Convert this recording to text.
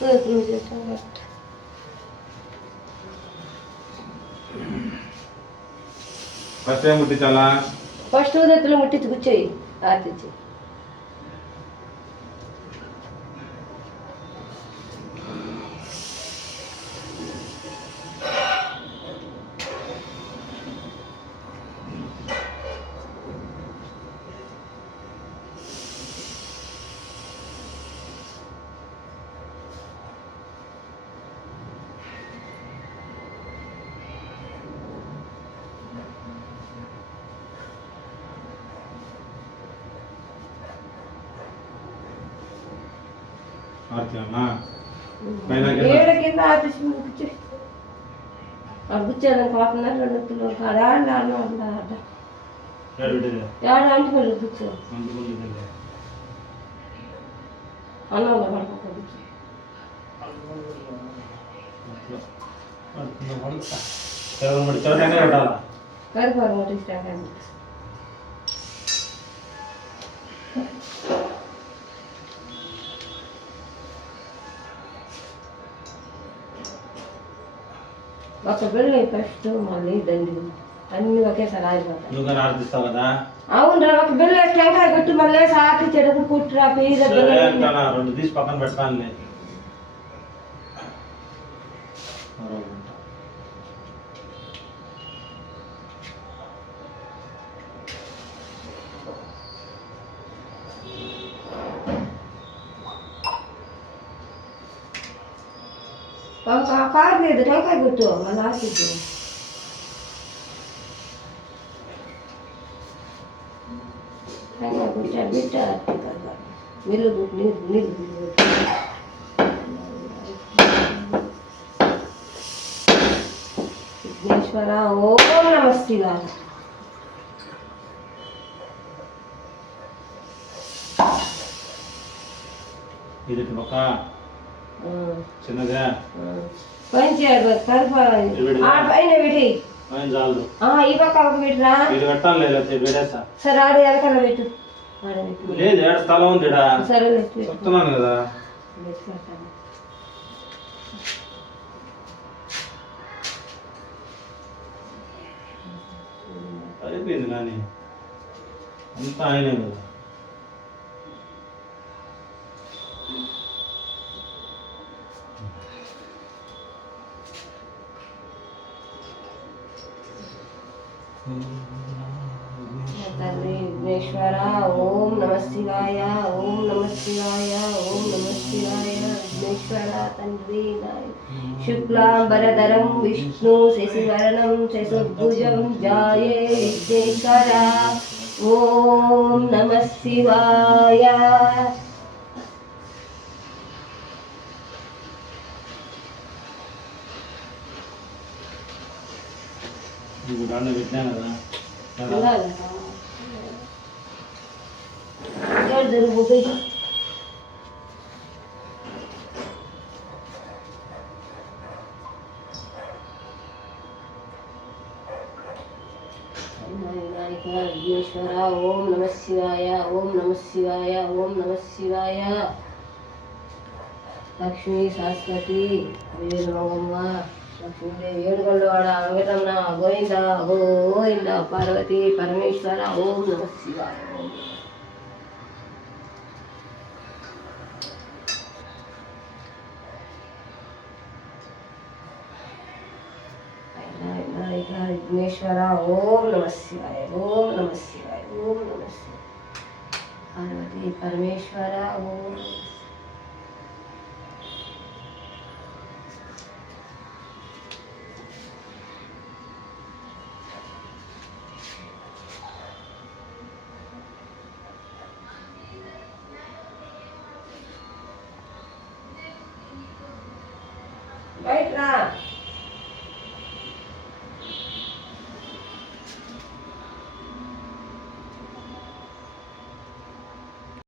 First ఏం ముట్టించాలా? First ఉదత్తులు ముట్టించి కూర్చోయి ఆర్తిచ్చి. ఏడ కింద ఆర్తిచ్చి కూర్చోయి. అక్కడ కూర్చోదానికి పోతున్నారు 2 కిలో ఆడ అంటే మళ్ళీ కూర్చో అన్నంలో పడుకో కూర్చో. కరిపారు ముట్టించడానికి ఒక బిల్లు ఫస్ట్ మళ్ళీ దండి అన్ని ఒకేసారి ఆగిపోతాయి. అవును రా, ఒక బిల్లు వేసి టెంకాయ కొట్టి మళ్ళీ సాకి చెడుకు కుట్టురా పీజ 2 తీసి పక్కన పెడతాను. కారు లేదు టెంకాయ కొట్టు మళ్ళీ ఆకిద్దు. టెంకాయ కొట్టాడు పెట్టాడు నీళ్ళు నీళ్ళు విఘ్నేశ్వర ఓం నమః శివాయ. ఇది ఒక చిన్నగా పైన పైన పెట్టి ఈ పక్క ఒక పెట్టరా సరే ఆడ ఎలకల్ల పెట్టు. లేదు స్థలం ఉంది సరే చెప్తున్నాను కదా. అయిపోయింది కానీ అంతా ఆయనే కదా. తండ్రి విఘ్నేశ్వర ఓం నమః శివాయ ఓం నమః శివాయ ఓం నమః శివాయ. విఘ్నేశ్వర తండ్రి శుక్లాంబరధరం విష్ణు శశివర్ణం శశిభుజం జాయే విఘ్నేశ్వర ఓం నమః శివాయ. విజ్ఞాన విఘ్నేశ్వర ఓం నమః శివాయ ఓం నమః శివాయ ఓం నమః శివాయ. లక్ష్మీ సరస్వతి వీరమగమ్మ లక్ష్మీదేవి ఏడుగొండవాడ వెంకటరమణ గోవింద గోవింద పార్వతి పరమేశ్వర ఓం నమః శివాయ. విఘ్నేశ్వర ఓం నమః శివాయ ఓం నమః శివాయ ఓం నమః శివాయ. పార్వతి పరమేశ్వర ఓం బయట రా.